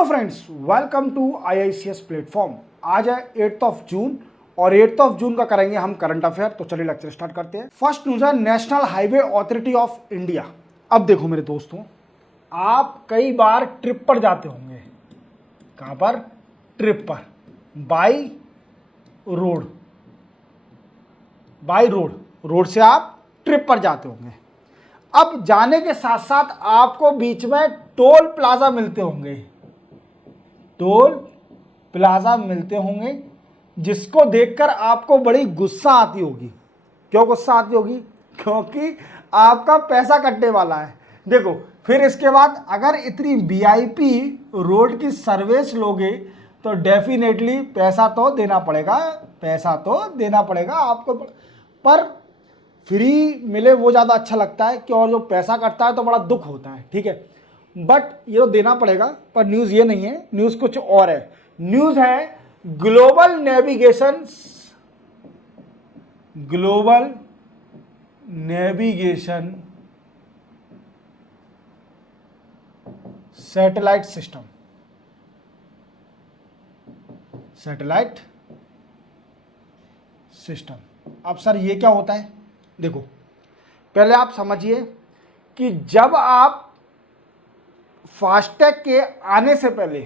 Hello friends, welcome to IICS platform. आज है 8th of June और 8th ऑफ जून का करेंगे हम करंट अफेयर। तो चलिए लेक्चर स्टार्ट करते हैं। फर्स्ट न्यूज है national highway authority of India. अब देखो मेरे दोस्तों, आप कई बार ट्रिप पर जाते होंगे। कहां पर? ट्रिप पर, by road. By road, road से आप ट्रिप पर जाते होंगे। अब जाने के साथ साथ आपको बीच में टोल प्लाजा मिलते होंगे। टोल प्लाजा मिलते होंगे जिसको देखकर आपको बड़ी गुस्सा आती होगी। क्यों गुस्सा आती होगी? क्योंकि आपका पैसा कटने वाला है। देखो, फिर इसके बाद अगर इतनी VIP रोड की सर्विस लोगे तो डेफिनेटली पैसा तो देना पड़ेगा। पैसा तो देना पड़ेगा आपको, पर फ्री मिले वो ज़्यादा अच्छा लगता है कि, और जो पैसा कटता है तो बड़ा दुख होता है। ठीक है, बट ये तो देना पड़ेगा। पर न्यूज़ ये नहीं है, न्यूज़ कुछ और है। न्यूज़ है global navigation satellite system. Satellite system. अब सर ये क्या होता है? देखो, पहले आप समझिए कि जब आप फास्टैग के आने से पहले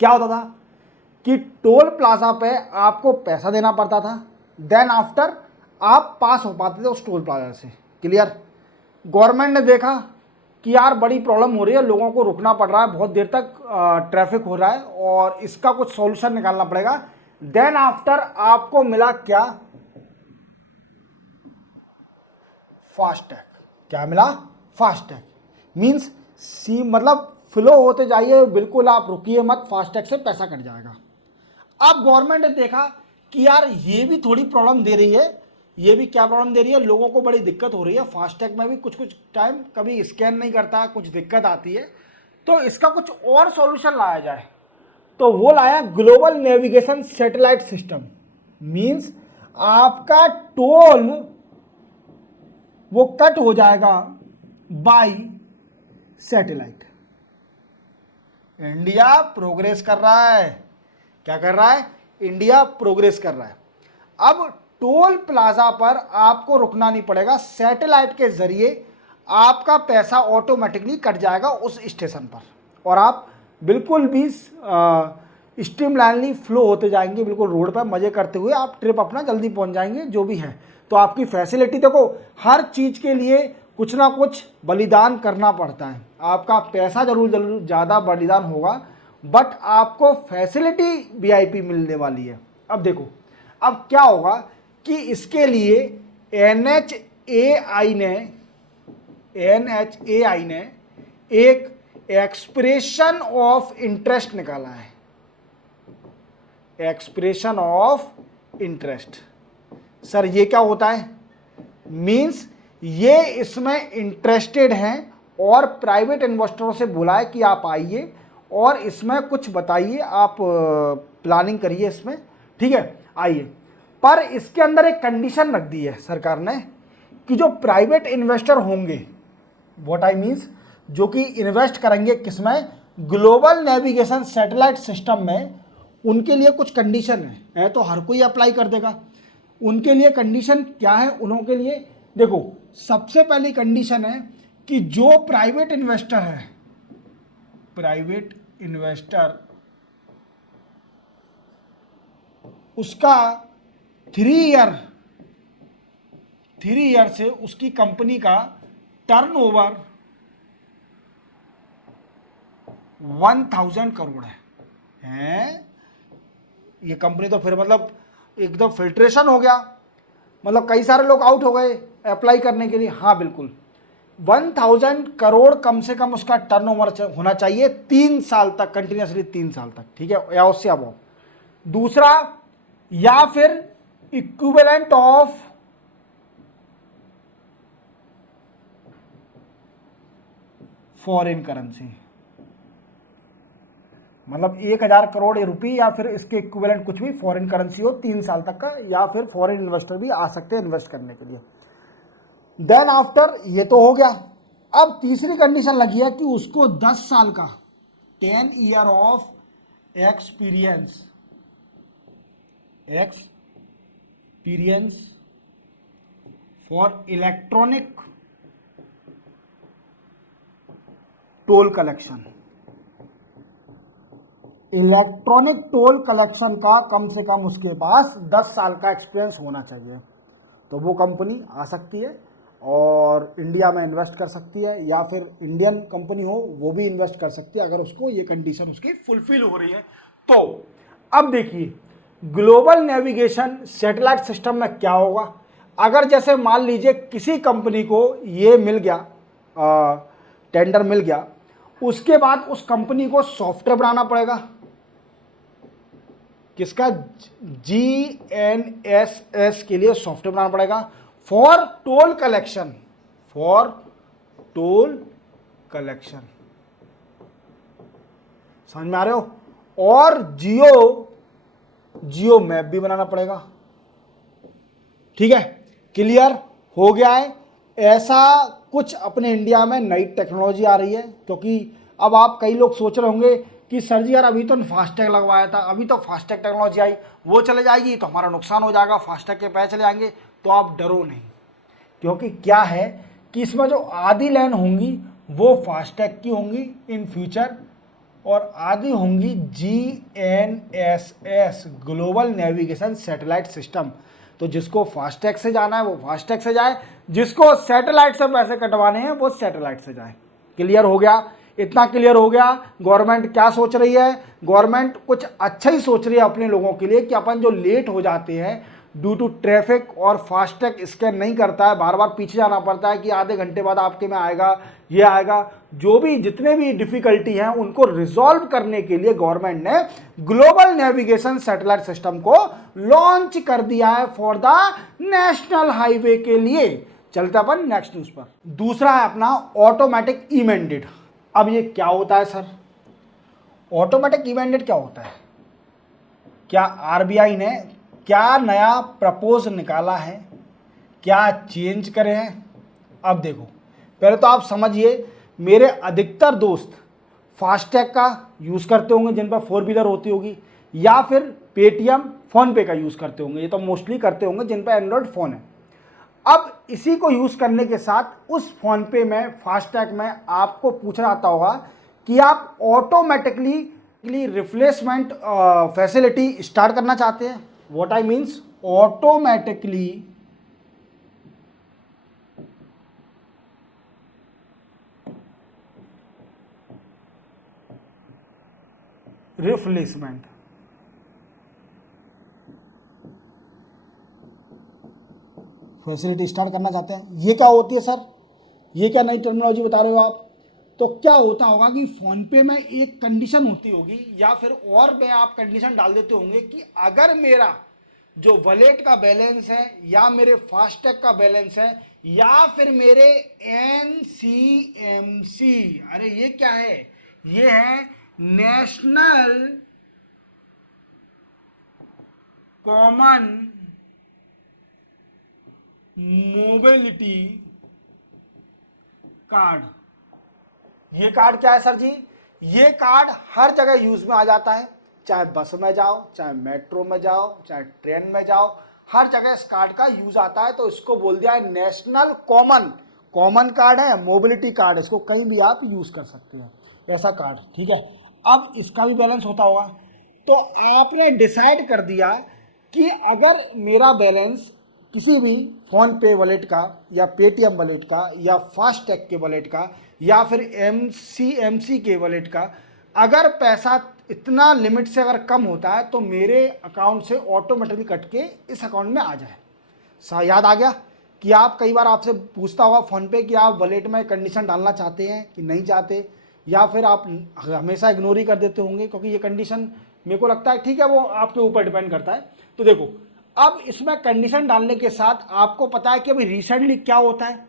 क्या होता था कि टोल प्लाजा पे आपको पैसा देना पड़ता था। देन आफ्टर आप पास हो पाते थे उस टोल प्लाजा से। क्लियर? गवर्नमेंट ने देखा कि यार बड़ी प्रॉब्लम हो रही है, लोगों को रुकना पड़ रहा है, बहुत देर तक ट्रैफिक हो रहा है और इसका कुछ सॉल्यूशन निकालना पड़ेगा। देन आफ्टर आपको मिला क्या? फास्टैग। क्या मिला? फास्टैग। मीन्स मतलब फ्लो होते जाइए, बिल्कुल आप रुकिए मत, फास्टैग से पैसा कट जाएगा। अब गवर्नमेंट ने देखा कि यार ये भी थोड़ी प्रॉब्लम दे रही है। ये भी क्या प्रॉब्लम दे रही है? लोगों को बड़ी दिक्कत हो रही है। फास्टैग में भी कुछ कुछ टाइम कभी स्कैन नहीं करता, कुछ दिक्कत आती है, तो इसका कुछ और सॉल्यूशन लाया जाए। तो वो लाया global navigation satellite system. Means आपका टोल वो कट हो जाएगा बाय सैटेलाइट। इंडिया प्रोग्रेस कर रहा है। क्या कर रहा है? इंडिया प्रोग्रेस कर रहा है। अब टोल प्लाजा पर आपको रुकना नहीं पड़ेगा, सैटेलाइट के जरिए आपका पैसा ऑटोमेटिकली कट जाएगा उस स्टेशन पर और आप बिल्कुल भी स्ट्रीमलाइनली फ्लो होते जाएंगे, बिल्कुल रोड पर मजे करते हुए आप ट्रिप अपना जल्दी पहुंच जाएंगे। जो भी है तो आपकी फैसिलिटी, देखो हर चीज़ के लिए कुछ ना कुछ बलिदान करना पड़ता है। आपका पैसा जरूर ज़्यादा बलिदान होगा, बट आपको फैसिलिटी VIP मिलने वाली है। अब देखो, अब क्या होगा कि इसके लिए NHAI ने एक एक्सप्रेशन ऑफ इंटरेस्ट निकाला है। Expression of interest. सर ये क्या होता है? मीन्स ये इसमें इंटरेस्टेड हैं और प्राइवेट इन्वेस्टरों से बोला है कि आप आइए और इसमें कुछ बताइए, आप प्लानिंग करिए इसमें। ठीक है, आइए। पर इसके अंदर एक कंडीशन रख दी है सरकार ने कि जो प्राइवेट इन्वेस्टर होंगे, व्हाट आई मीन्स, जो कि इन्वेस्ट करेंगे किसमें? ग्लोबल नेविगेशन सैटेलाइट सिस्टम में, उनके लिए कुछ कंडीशन है तो हर कोई अप्लाई कर देगा। उनके लिए कंडीशन क्या है? उनके लिए देखो, सबसे पहली कंडीशन है कि जो प्राइवेट इन्वेस्टर है, प्राइवेट इन्वेस्टर, उसका 3 ईयर से उसकी कंपनी का टर्नओवर 1000 करोड़ है। ये कंपनी तो फिर मतलब एकदम फिल्ट्रेशन हो गया, मतलब कई सारे लोग आउट हो गए अप्लाई करने के लिए। हाँ बिल्कुल, 1000 करोड़ कम से कम उसका टर्नओवर होना चाहिए 3 साल तक, कंटिन्यूसली 3 साल तक। ठीक है, या उससे अब। दूसरा, या फिर इक्विवेलेंट ऑफ फॉरेन करेंसी, मतलब 1000 करोड़ रुपये या फिर इसके इक्विवेलेंट कुछ भी फॉरेन करेंसी हो 3 साल तक का, या फिर फॉरेन इन्वेस्टर भी आ सकते हैं इन्वेस्ट करने के लिए। देन आफ्टर ये तो हो गया। अब तीसरी कंडीशन लगी है कि उसको 10 साल का 10 year of experience for electronic toll collection. Electronic toll collection का कम से कम उसके पास 10 साल का एक्सपीरियंस होना चाहिए, तो वो कंपनी आ सकती है और इंडिया में इन्वेस्ट कर सकती है, या फिर इंडियन कंपनी हो वो भी इन्वेस्ट कर सकती है अगर उसको ये कंडीशन उसकी फुलफिल हो रही है तो। अब देखिए ग्लोबल नेविगेशन सैटेलाइट सिस्टम में क्या होगा। अगर जैसे मान लीजिए किसी कंपनी को ये मिल गया, टेंडर मिल गया, उसके बाद उस कंपनी को सॉफ्टवेयर बनाना पड़ेगा, किसका, GNSS के लिए सॉफ्टवेयर बनाना पड़ेगा फॉर टोल कलेक्शन। समझ में आ रहे हो। और जियो मैप भी बनाना पड़ेगा। ठीक है, क्लियर हो गया है। ऐसा कुछ अपने इंडिया में नई टेक्नोलॉजी आ रही है, क्योंकि अब आप कई लोग सोच रहे होंगे कि सर जी यार अभी तो फास्टैग लगवाया था, अभी तो फास्टैग टेक्नोलॉजी आई, वो चले जाएगी तो हमारा नुकसान हो जाएगा, फास्टैग के पैसे चले जाएंगे। तो आप डरो नहीं, क्योंकि क्या है कि इसमें जो आधी लाइन होंगी वो फास्टैग की होंगी इन फ्यूचर, और आधी होंगी GNSS global navigation satellite system. तो जिसको फास्टैग से जाना है वो फास्टैग से जाए, जिसको सैटेलाइट से पैसे कटवाने हैं वो सैटेलाइट से जाए। क्लियर हो गया, इतना क्लियर हो गया। गवर्नमेंट क्या सोच रही है, गवर्नमेंट कुछ अच्छा ही सोच रही है अपने लोगों के लिए, कि अपन जो लेट हो जाते हैं ड्यू टू ट्रैफिक और फास्टैग स्कैन नहीं करता है, बार बार पीछे जाना पड़ता है कि आधे घंटे बाद आपके में आएगा, ये आएगा, जो भी जितने भी डिफिकल्टी हैं उनको रिजॉल्व करने के लिए गवर्नमेंट ने ग्लोबल नेविगेशन सैटेलाइट सिस्टम को लॉन्च कर दिया है फॉर द नेशनल हाईवे के लिए। चलते अपन नेक्स्ट न्यूज पर। दूसरा है अपना ऑटोमेटिक ई मैंडेट। अब ये क्या होता है सर, ऑटोमेटिक ई मैंडेट क्या होता है, क्या आरबीआई ने क्या नया प्रपोज निकाला है, क्या चेंज करे हैं। अब देखो, पहले तो आप समझिए, मेरे अधिकतर दोस्त फास्टैग का यूज़ करते होंगे जिन पर 4 व्हीलर होती होगी, या फिर पेटीएम फ़ोन पे का यूज़ करते होंगे, ये तो मोस्टली करते होंगे जिन पर एंड्रॉयड फ़ोन है। अब इसी को यूज़ करने के साथ उस फ़ोन पे में फास्टैग में आपको पूछना आता होगा कि आप ऑटोमेटिकली रिप्लेसमेंट फैसिलिटी स्टार्ट करना चाहते हैं। What I means automatically replacement facility start करना चाहते हैं। ये क्या होती है सर, ये क्या नई टेक्नोलॉजी बता रहे हो आप। तो क्या होता होगा कि फ़ोन पे में एक कंडीशन होती होगी, या फिर और में आप कंडीशन डाल देते होंगे कि अगर मेरा जो वॉलेट का बैलेंस है, या मेरे फास्टैग का बैलेंस है, या फिर मेरे NCMC, अरे ये क्या है, ये है नेशनल कॉमन मोबिलिटी कार्ड। ये कार्ड क्या है सर जी, ये कार्ड हर जगह यूज में आ जाता है, चाहे बस में जाओ, चाहे मेट्रो में जाओ, चाहे ट्रेन में जाओ, हर जगह इस कार्ड का यूज आता है। तो इसको बोल दिया है नेशनल कॉमन कार्ड है, मोबिलिटी कार्ड, इसको कहीं भी आप यूज कर सकते हैं, ऐसा कार्ड। ठीक है, अब इसका भी बैलेंस होता होगा। तो आपने डिसाइड कर दिया कि अगर मेरा बैलेंस किसी भी फ़ोन पे वॉलेट का, या पेटीएम वॉलेट का, या फास्टैग के वॉलेट का, या फिर NCMC के वॉलेट का, अगर पैसा इतना लिमिट से अगर कम होता है तो मेरे अकाउंट से ऑटोमेटिकली कट के इस अकाउंट में आ जाए। याद आ गया कि आप कई बार आपसे पूछता होगा फ़ोन पे कि आप वॉलेट में कंडीशन डालना चाहते हैं कि नहीं चाहते, या फिर आप हमेशा इग्नोर ही कर देते होंगे, क्योंकि ये कंडीशन मेरे को लगता है ठीक है, वो आपके ऊपर डिपेंड करता है। तो देखो, अब इसमें कंडीशन डालने के साथ आपको पता है कि अभी रिसेंटली क्या होता है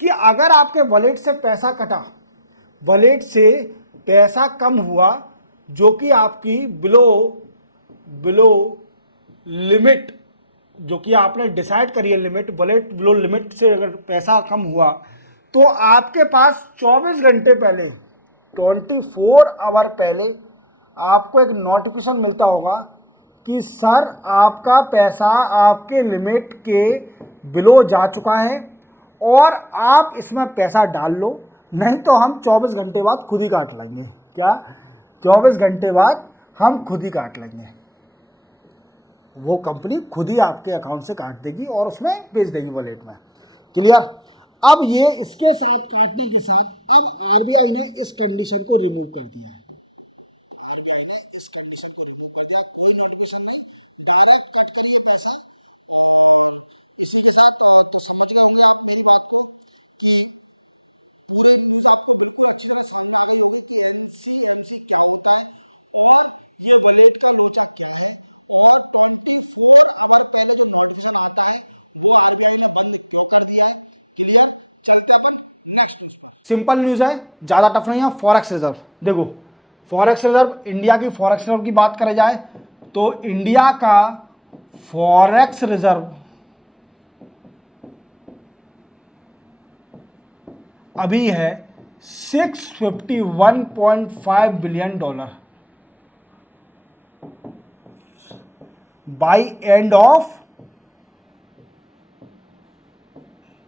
कि अगर आपके वॉलेट से पैसा कटा, वॉलेट से पैसा कम हुआ, जो कि आपकी बिलो लिमिट, जो कि आपने डिसाइड करी है लिमिट, वॉलेट बिलो लिमिट से अगर पैसा कम हुआ, तो आपके पास 24 घंटे पहले 24 आवर पहले आपको एक नोटिफिकेशन मिलता होगा कि सर आपका पैसा आपके लिमिट के बिलो जा चुका है और आप इसमें पैसा डाल लो, नहीं तो हम 24 घंटे बाद खुद ही काट लेंगे। क्या? 24 घंटे बाद हम खुद ही काट लेंगे। वो कंपनी खुद ही आपके अकाउंट से काट देगी और उसमें भेज देगी वॉलेट में। क्लियर? अब ये इसके साथ काटने के साथ अब आरबीआई ने इस कंडीशन को रिमूव कर दिया। सिंपल न्यूज़ है, ज़्यादा टफ नहीं है। फॉरेक्स रिजर्व देखो, फॉरेक्स रिजर्व, इंडिया की फॉरेक्स रिजर्व की बात करें जाए तो इंडिया का फॉरेक्स रिजर्व अभी है $651.5 billion by end of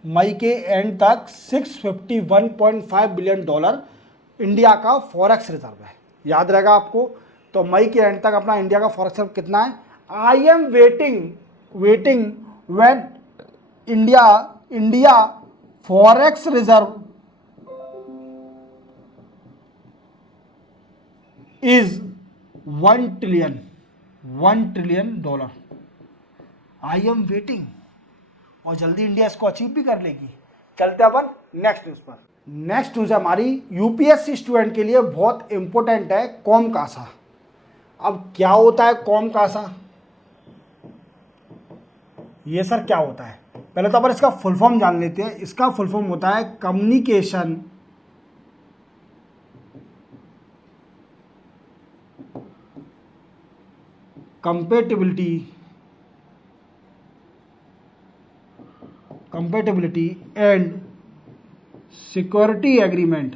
May के एंड तक। $651.5 बिलियन इंडिया का फॉरेक्स रिजर्व है, याद रहेगा आपको। तो मई के एंड तक अपना इंडिया का फॉरेक्स रिजर्व कितना है? I am waiting when India forex reserve is $1 trillion. I am waiting, और जल्दी इंडिया इसको अचीव भी कर लेगी। चलते अपन नेक्स्ट न्यूज पर। नेक्स्ट न्यूज हमारी यूपीएससी स्टूडेंट के लिए बहुत इंपॉर्टेंट है, कॉमकासा। अब क्या होता है कॉमकासा? ये सर क्या होता है? पहले तो अपन इसका फुल फॉर्म जान लेते हैं। इसका फुल फॉर्म होता है communication compatibility and security agreement.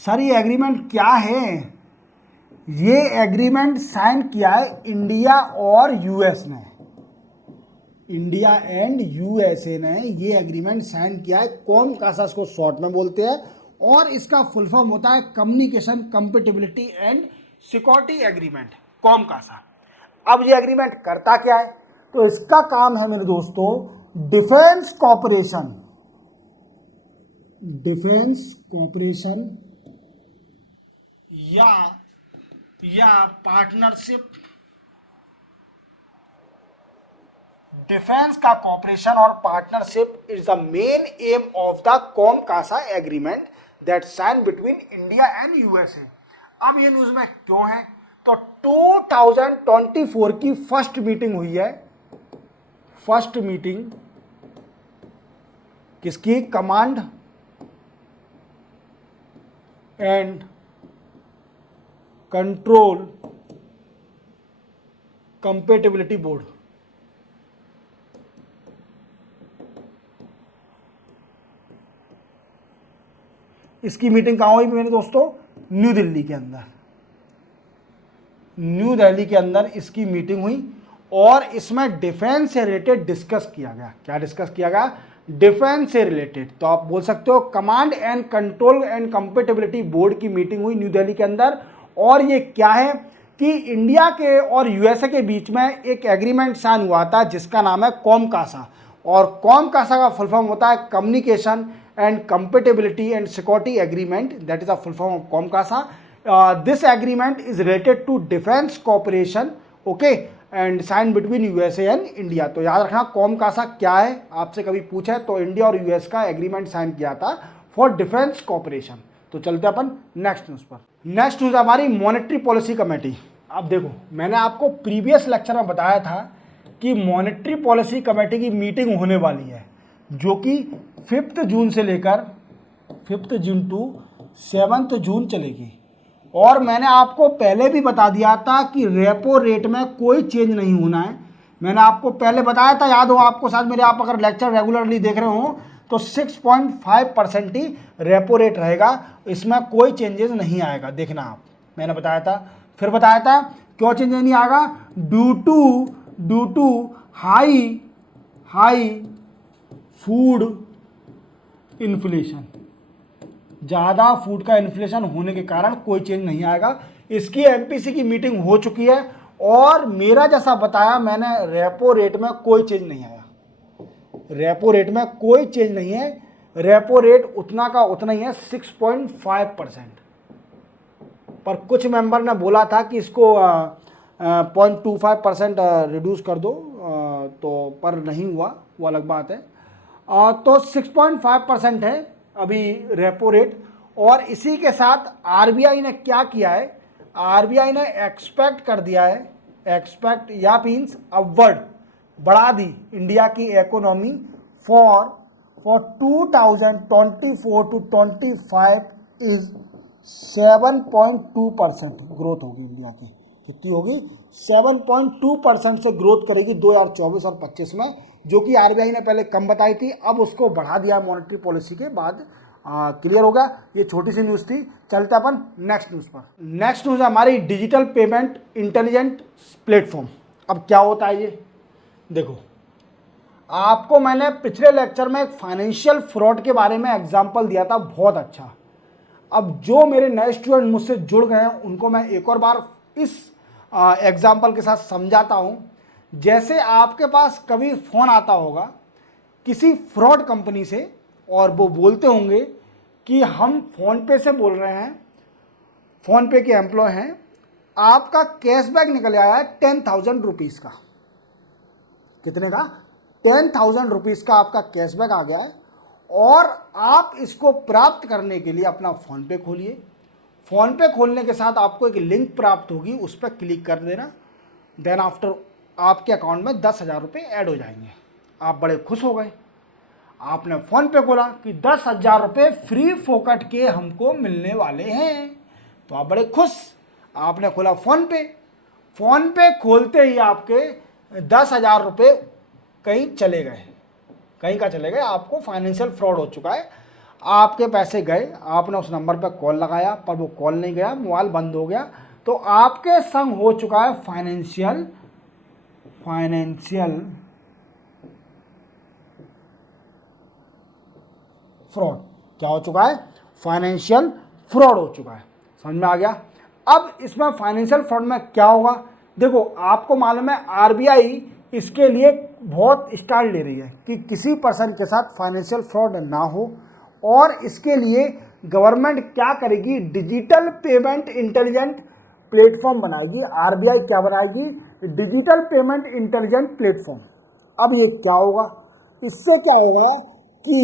Sir ये एग्रीमेंट क्या है? ये एग्रीमेंट साइन किया है इंडिया और यूएस ने। इंडिया एंड यूएसए ने ये एग्रीमेंट साइन किया है। कॉमकासा इसको शॉर्ट में बोलते हैं और इसका फुल फॉर्म होता है communication compatibility and security agreement, COMCASA. अब ये एग्रीमेंट करता क्या है? तो इसका काम है मेरे दोस्तों डिफेंस कॉपरेशन या पार्टनरशिप। डिफेंस का कॉपरेशन और partnership is the main aim of the COMCASA agreement that sign between India and USA. अब ये न्यूज में क्यों है? तो 2024 की फर्स्ट मीटिंग हुई है। फर्स्ट मीटिंग किसकी? Command and control compatibility board. इसकी मीटिंग कहां हुई मेरे दोस्तों? न्यू दिल्ली के अंदर। न्यू दिल्ली के अंदर इसकी मीटिंग हुई और इसमें डिफेंस से रिलेटेड डिस्कस किया गया। क्या डिस्कस किया गया? डिफेंस से रिलेटेड। तो आप बोल सकते हो command and control and compatibility board की मीटिंग हुई न्यू दिल्ली के अंदर। और ये क्या है कि इंडिया के और यूएसए के बीच में एक एग्रीमेंट साइन हुआ था जिसका नाम है कॉमकासा। और कॉमकासा का फुल फॉर्म होता है communication and compatibility and security agreement, that is the full form of COMCASA. This agreement is related to defence cooperation, okay, and sign between USA and India. तो याद रखना COMCASA क्या है, आपसे कभी पूछा है तो इंडिया और यूएस का एग्रीमेंट साइन किया था फॉर डिफेंस कॉपरेशन। तो चलते अपन नेक्स्ट न्यूज पर। नेक्स्ट न्यूज हमारी मॉनेटरी पॉलिसी कमेटी। अब देखो मैंने आपको प्रीवियस लेक्चर में बताया था कि मॉनेटरी पॉलिसी कमेटी की मीटिंग होने वाली है जो कि 5 जून से लेकर 5 जून टू 7 जून चलेगी। और मैंने आपको पहले भी बता दिया था कि रेपो रेट में कोई चेंज नहीं होना है। मैंने आपको पहले बताया था, याद हो आपको, शायद मेरे आप अगर लेक्चर रेगुलरली देख रहे हो तो 6.5% ही रेपो रेट रहेगा, इसमें कोई चेंजेस नहीं आएगा। देखना आप, मैंने बताया था, फिर बताया था क्यों चेंजेस नहीं आएगा, due to high food inflation, ज़्यादा फूड का इन्फ्लेशन होने के कारण कोई चेंज नहीं आएगा। इसकी एमपीसी की मीटिंग हो चुकी है और मेरा जैसा बताया मैंने, रेपो रेट में कोई चेंज नहीं आया, रेपो रेट में कोई चेंज नहीं है, रेपो रेट उतना का उतना ही है 6.5%। पर कुछ मेंबर ने बोला था कि इसको 0.25% रिड्यूस कर दो, तो पर नहीं हुआ, वो अलग बात है। तो 6.5% है अभी रेपो रेट। और इसी के साथ आरबीआई ने क्या किया है, आरबीआई ने एक्सपेक्ट कर दिया है, एक्सपेक्ट या मीन्स अपवर्ड बढ़ा दी इंडिया की economy for 2024 to 25 is 7.2% growth होगी इंडिया की। कितनी होगी? 7.2% से ग्रोथ करेगी 2024 और 25 में, जो कि आरबीआई ने पहले कम बताई थी, अब उसको बढ़ा दिया मॉनेटरी पॉलिसी के बाद। क्लियर हो गया? ये छोटी सी न्यूज़ थी। चलते अपन नेक्स्ट न्यूज़ पर। नेक्स्ट न्यूज़ है हमारी डिजिटल पेमेंट इंटेलिजेंट प्लेटफॉर्म। अब क्या होता है ये देखो, आपको मैंने पिछले लेक्चर में एक फाइनेंशियल फ्रॉड के बारे में एग्जांपल दिया था, बहुत अच्छा। अब जो मेरे नए स्टूडेंट मुझसे जुड़ गए हैं उनको मैं एक और बार इस एग्जांपल के साथ समझाता हूं। जैसे आपके पास कभी फ़ोन आता होगा किसी फ्रॉड कंपनी से और वो बोलते होंगे कि हम फ़ोनपे से बोल रहे हैं, फ़ोनपे के एम्प्लॉय हैं, आपका कैशबैक निकल आया है 10,000 रुपीज़ का। कितने का? 10,000 रुपीज़ का आपका कैशबैक आ गया है और आप इसको प्राप्त करने के लिए अपना फ़ोनपे खोलिए। फ़ोनपे खोलने के साथ आपको एक लिंक प्राप्त होगी, उस पर क्लिक कर देना। देन आफ्टर आपके अकाउंट में 10,000 रुपये ऐड हो जाएंगे। आप बड़े खुश हो गए, आपने फ़ोनपे खोला कि 10,000 रुपये फ्री फोकट के हमको मिलने वाले हैं, तो आप बड़े खुश, आपने खोला फ़ोनपे। फ़ोनपे खोलते ही आपके 10,000 रुपये कहीं चले गए। कहीं का चले गए? आपको फाइनेंशियल फ्रॉड हो चुका है, आपके पैसे गए, आपने उस नंबर पर कॉल लगाया पर वो कॉल नहीं गया, मोबाइल बंद हो गया, तो आपके संग हो चुका है फाइनेंशियल फ्रॉड। क्या हो चुका है? फाइनेंशियल फ्रॉड हो चुका है। समझ में आ गया? अब इसमें फाइनेंशियल फ्रॉड में क्या होगा, देखो आपको मालूम है आरबीआई इसके लिए बहुत स्टाइल ले रही है कि किसी पर्सन के साथ फाइनेंशियल फ्रॉड ना हो, और इसके लिए गवर्नमेंट क्या करेगी, डिजिटल पेमेंट इंटेलिजेंट प्लेटफॉर्म बनाएगी। आरबीआई क्या बनाएगी? Digital payment intelligent platform. अब ये क्या होगा, इससे क्या होगा कि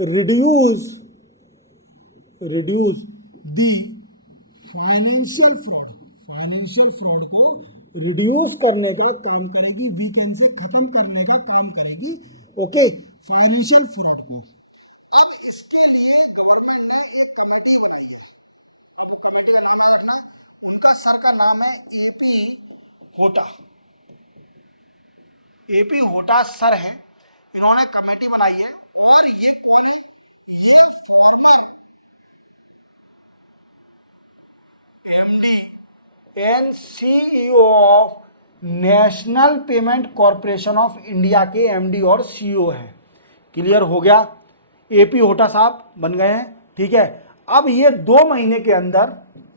रिड्यूस दी फाइनेंशियल फ्रॉड को रिड्यूस करने का काम करेगी, वीकेंड से खत्म करने का काम करेगी। ओके, फाइनेंशियल फ्रॉड को। इसके लिए उनका सर का नाम है एपी होटा सर है, इन्होंने कमेटी बनाई है। और ये कौन है? ये farmer MD and CEO of national payment corporation of India के एमडी और सीईओ है। क्लियर हो गया? एपी होटा साहब बन गए हैं। ठीक है, अब ये 2 महीने के अंदर,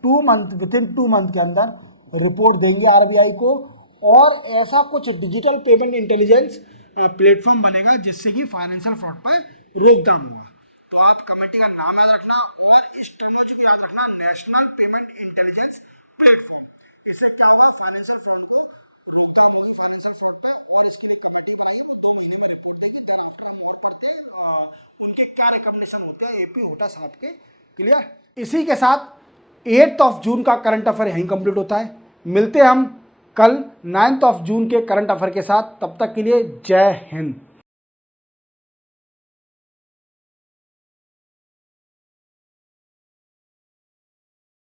2 मंथ, विथिन 2 मंथ के अंदर रिपोर्ट देंगे आरबीआई को, और ऐसा कुछ डिजिटल पेमेंट इंटेलिजेंस प्लेटफॉर्म बनेगा जिससे कि फाइनेंशियल फ्रॉड पर रोकथाम होगा। तो आप कमेटी का नाम याद रखना और इस टेक्नोलॉजी को याद रखना, नेशनल पेमेंट इंटेलिजेंस प्लेटफॉर्म। इससे क्या होगा? फाइनेंशियल फ्रॉड को रोकथाम होगी, फाइनेंशियल फ्रॉड पे, और इसके लिए कमेटी बनाई को 2 महीने में रिपोर्ट देगी। पढ़ते उनके क्या रिकमेंडेशन होते हैं एपी होटा साहब के। क्लियर? इसी के साथ 8 जून का करंट अफेयर यहीं कंप्लीट होता है। मिलते हैं हम कल 9 जून के करंट अफेयर के साथ। तब तक के लिए जय हिंद।